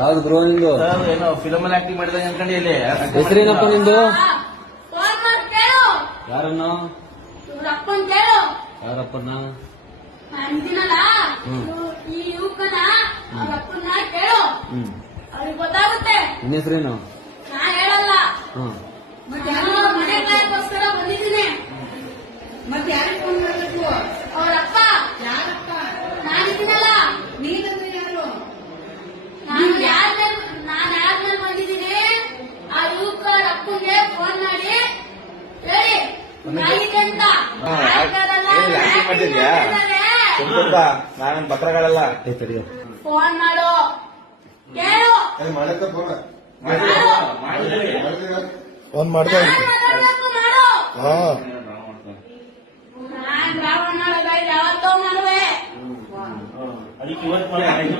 ಯಾವ್ದು ಬ್ರೋ ನಿಂದು? ಏನೋ ಫಿಲಮ್ ಅಲ್ಲಿ ಆಕ್ಟಿಂಗ್ ಮಾಡಿದಾಗ ಅನ್ಕೊಂಡಿ ಇಲ್ಲಿ. ಹೆಸರೇನಪ್ಪ ನಿಂದು? ಫೋನ್ ಮಾಡಿ ಕೇಳು. ಯಾರನ್ನು? ಇವ್ರ ಅಪ್ಪನ್ ಕೇಳು. ಯಾರಪ್ಪನ? ಅಂದಿನಲ್ಲ ಈ ಯುವಕನ ಅವ್ರ ಅಪ್ಪನ ಕೇಳು. ಅವ್ರಿಗೆ ಗೊತ್ತಾಗುತ್ತೆ. ನಿನ್ನ ಹೆಸರೇನು? ನಾ ಹೇಳಲ್ಲ. ಹ್ಮ್. ನಾನು ಮನೆ ಕಾಯಕ್ಕೋಸ್ಕರ ಬಂದಿದ್ದೀನಿ. ಮತ್ತೆ ಯಾರಿಗೆ ಫೋನ್ ಮಾಡಬೇಕು? ಅವ್ರ ಅಪ್ಪ. ಯಾರಪ್ಪ? ನಾನಿದ್ದೀನಲ್ಲ. ನೀನಂದ್ರೆ ಯಾರು? ನಾನು ಯಾರ ಮೇಲೆ ಬಂದಿದ್ದೀನಿ. ಆ ಯುವಕ ಅವ್ರ ಅಪ್ಪಗೆ ಫೋನ್ ಮಾಡಿ ಹೇಳಿ ನಾಯಿದೆ ಅಂತ. ಆಕ್ಟಿಂಗ್ ಮಾಡ್ತಿದ್ಯಾ? ನಾನೇನ್ ಪತ್ರಗಳಲ್ಲ. ಫೋನ್ ಮಾಡು ಕೇಳು. ಫೋನ್ ಮಾಡ್ದೆ ಮಾತಾಡ್ಬೇಕು ಮಾಡು. ಹಾ ನಾನ್ ಡ್ರಾಮಾ ಮಾಡೋದಾಯ್ತು ಯಾವತ್ತೋ ಮಾಡುವೆ. ಅದಕ್ಕೆ ಇವತ್ತು